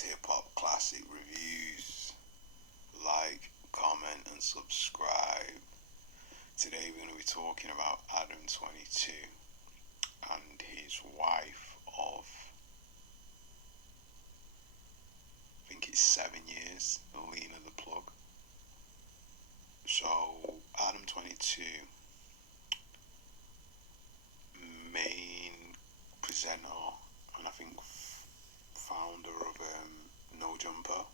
latest hip-hop classic reviews. Like, comment, and subscribe. Today we're going to be talking about Adam22 and his wife of, I think it's 7 years, Lena the Plug. So, Adam22, main presenter, and I think founder of No Jumper.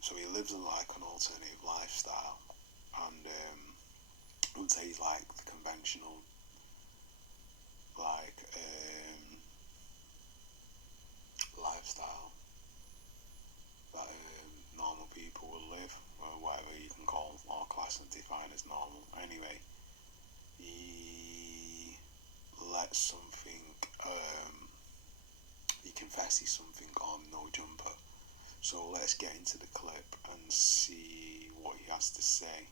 So he lives in like an alternative lifestyle, and I would say he's like the conventional, like lifestyle that normal people will live, or whatever you can call or class and define as normal. Anyway, he lets something, he confesses something on No Jumper. So let's get into the clip and see what he has to say.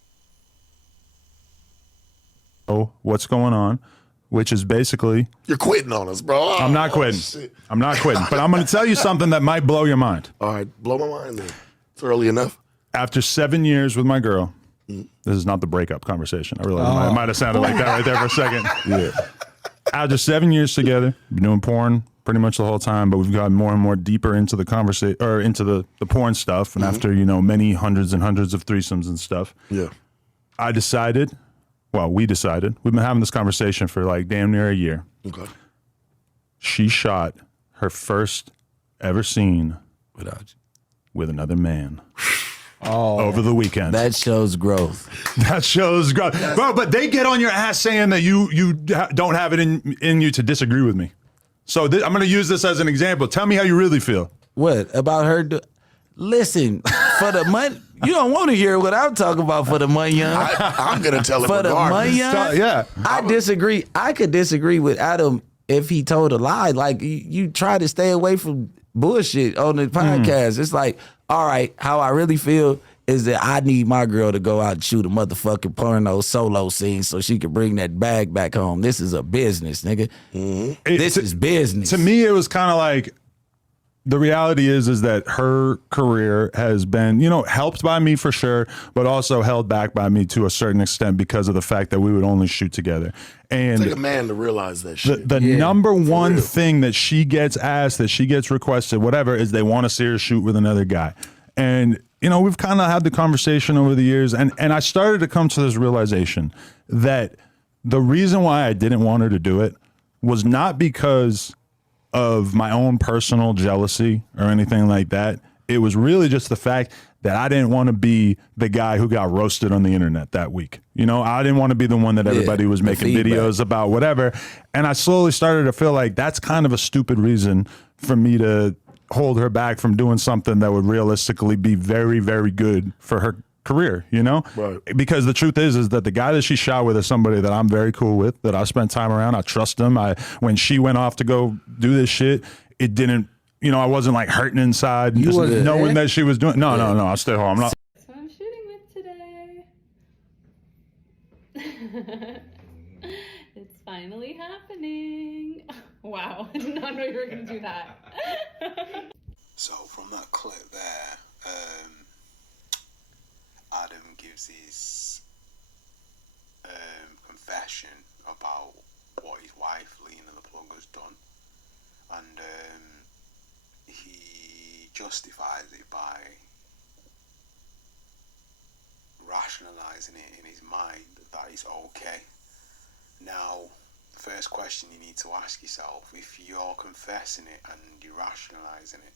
Oh, what's going on? Which is basically... You're quitting on us, bro. Oh, I'm not quitting. Shit. I'm not quitting. But I'm going to tell you something that might blow your mind. All right, blow my mind then. It's early enough. After 7 years with my girl, this is not the breakup conversation. I really might have sounded like that right there for a second. Yeah. After 7 years together, been doing porn pretty much the whole time, but we've gotten more and more deeper into the conversation, or into the porn stuff. And after, many hundreds and hundreds of threesomes and stuff, we decided, we've been having this conversation for like damn near a year. Okay. She shot her first ever scene with another man. Over the weekend. That shows growth. That shows growth. Bro, but they get on your ass saying that you don't have it in you to disagree with me. So I'm going to use this as an example. Tell me how you really feel. What about her? Listen, for the money, you don't want to hear what I'm talking about for the money, young. I'm going to tell it For the money, regardless. young, Yeah. I disagree. I could disagree with Adam if he told a lie. Like, you try to stay away from bullshit on the podcast. It's like, all right, how I really feel is that I need my girl to go out and shoot a motherfucking porno solo scene so she can bring that bag back home. This is a business, nigga. This is business. To me, it was kind of like, the reality is that her career has been, helped by me for sure, but also held back by me to a certain extent because of the fact that we would only shoot together. And Take a man to realize that shit. The number one thing that she gets asked, that she gets requested, whatever, is they want to see her shoot with another guy. And, we've kind of had the conversation over the years, and I started to come to this realization that the reason why I didn't want her to do it was not because of my own personal jealousy or anything like that. It was really just the fact that I didn't want to be the guy who got roasted on the internet that week. I didn't want to be the one that everybody was making videos about, whatever. And I slowly started to feel like that's kind of a stupid reason for me to hold her back from doing something that would realistically be very, very good for her career, Right. Because the truth is that the guy that she shot with is somebody that I'm very cool with, that I spent time around. I trust him. When she went off to go do this shit, it didn't, I wasn't like hurting inside, just knowing that she was doing. No, I stayed home. I'm not. That's what I'm shooting with today. It's finally happening. Wow, I did not know you were going to do that. So from that clip there, Adam gives his confession about what his wife, Lena the Plug, has done. And he justifies it by rationalizing it in his mind that it's okay. Now, the first question you need to ask yourself, if you're confessing it and you're rationalizing it,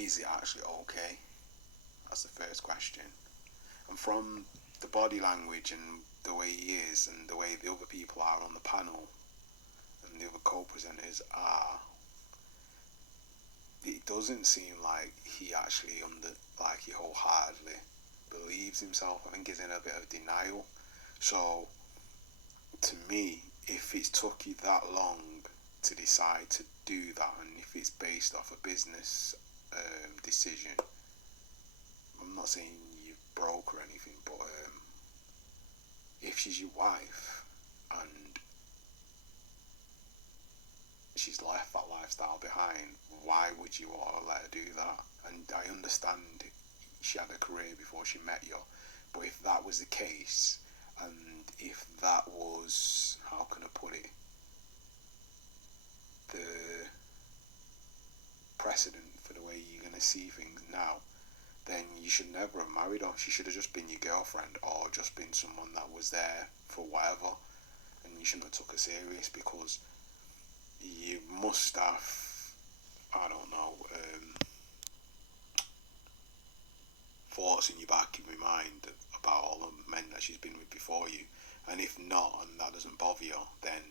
is it actually okay? That's the first question. And from the body language and the way he is and the way the other people are on the panel and the other co-presenters are, it doesn't seem like he actually he wholeheartedly believes himself. I think he's in a bit of denial. So to me, if it's took you that long to decide to do that, and if it's based off a business decision, I'm not saying you're broke or anything, but if she's your wife and she's left that lifestyle behind. Why would you want to let her do that? And I understand she had a career before she met you, but if that was the case, and if that was, how can I put it, the precedent for the way you're going to see things now, then you should never have married her. She should have just been your girlfriend, or just been someone that was there for whatever, and you shouldn't have took her serious, because you must have, I don't know, thoughts in your back of your mind about all the men that she's been with before you. And if not, and that doesn't bother you, then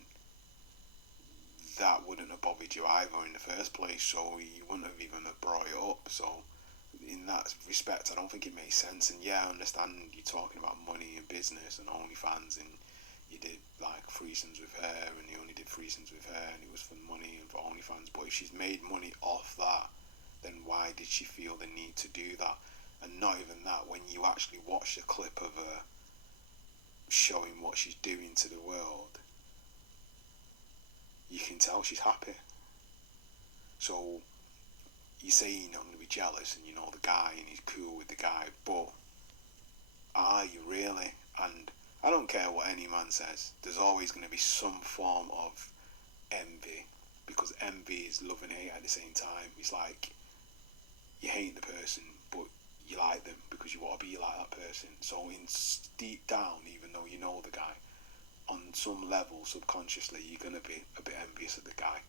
that wouldn't have bothered you either in the first place, so you wouldn't have even have brought it up. So in that respect, I don't think it makes sense. And yeah, I understand you're talking about money and business and OnlyFans, and you did like threesomes with her, and you only did threesomes with her, and it was for money and for OnlyFans. But if she's made money off that, then why did she feel the need to do that? And not even that, when you actually watch a clip of her showing what she's doing to the world, you can tell she's happy. So you say you're not going to be jealous, and you know the guy and he's cool with the guy, but are you really? And I don't care what any man says, there's always going to be some form of envy, because envy is love and hate at the same time. It's like you hate the person, but you like them because you want to be like that person. So in deep down, even though you know the guy, on some level, subconsciously, you're going to be a bit envious of the guy.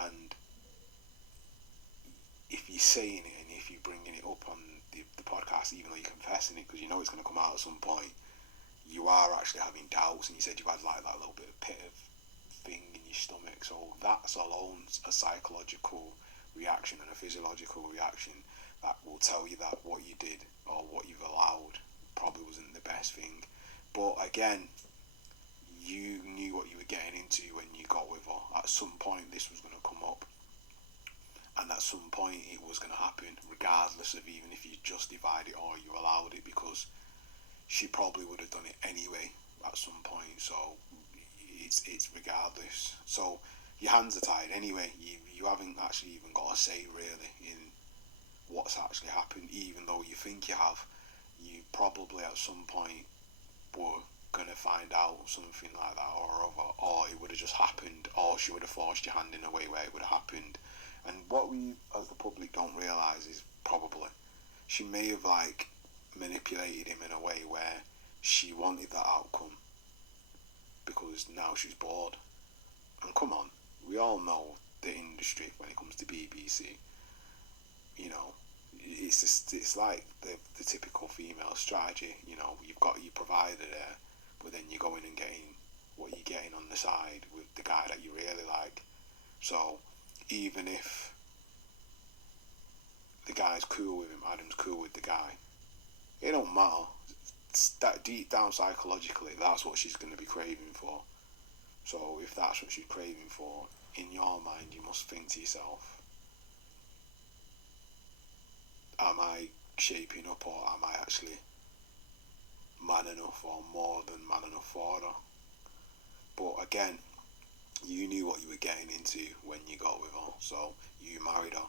And if you're saying it, and if you're bringing it up on the podcast, even though you're confessing it, because you know it's going to come out at some point, you are actually having doubts, and you said you've had like that little bit of pit of thing in your stomach. So that's alone a psychological reaction and a physiological reaction that will tell you that what you did or what you've allowed probably wasn't the best thing. But again, you knew what you were getting into when you got with her. At some point this was going to come up, and at some point it was going to happen, regardless of even if you justified it or you allowed it, because she probably would have done it anyway at some point. So it's regardless. So your hands are tied anyway. You haven't actually even got a say really in what's actually happened, even though you think you have. You probably at some point were gonna find out something like that or other, or it would have just happened, or she would have forced your hand in a way where it would have happened. And what we as the public don't realise is probably she may have like manipulated him in a way where she wanted that outcome because now she's bored. And come on, we all know the industry when it comes to BBC. You know, it's like the typical female strategy. You know, you've got your provider there, but then you're going and getting what you're getting on the side with the guy that you really like. So even if the guy's cool with him, Adam's cool with the guy, it don't matter. It's that deep down psychologically, that's what she's going to be craving for. So if that's what she's craving for, in your mind you must think to yourself, am I shaping up, or am I actually man enough or more than man enough for her? But again, you knew what you were getting into when you got with her, so you married her.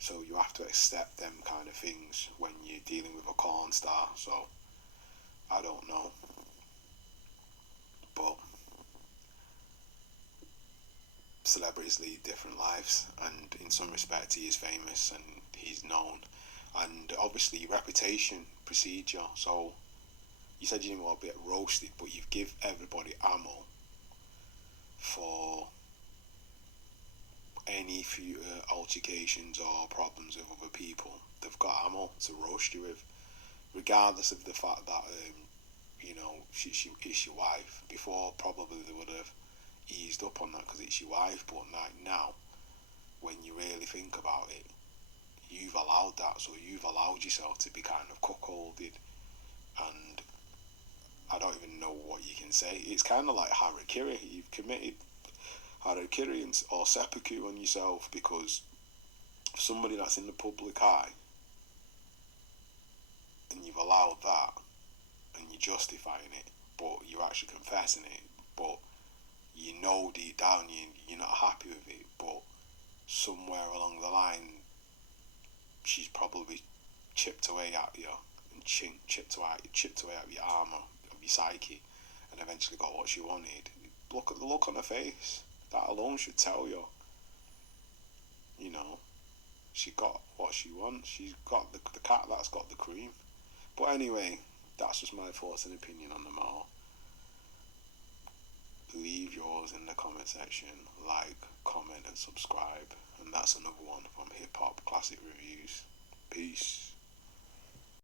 So you have to accept them kind of things when you're dealing with a corn star. So I don't know, but celebrities lead different lives, and in some respect he is famous and he's known, and obviously reputation precedes you. So you said you didn't want to get roasted, but you've give everybody ammo for any future altercations or problems with other people. They've got ammo to roast you with, regardless of the fact that you know she it's your wife. Before probably they would have eased up on that because it's your wife, but now when you really think about it, you've allowed that. So you've allowed yourself to be kind of cuckolded, and I don't even know what you can say. It's kind of like harakiri. You've committed harakiri or seppuku on yourself, because somebody that's in the public eye, and you've allowed that, and you're justifying it, but you're actually confessing it, but you know deep down you're not happy with it, but somewhere along the line, she's probably chipped away at you and chipped away at your armor of your psyche, and eventually got what she wanted. Look at the look on her face. That alone should tell you. You know, she got what she wants. She's got the cat that's got the cream. But anyway, that's just my thoughts and opinion on them all. Leave yours in the comment section. Like, comment, and subscribe. And that's another one from Hip Hop Classic Reviews. Peace.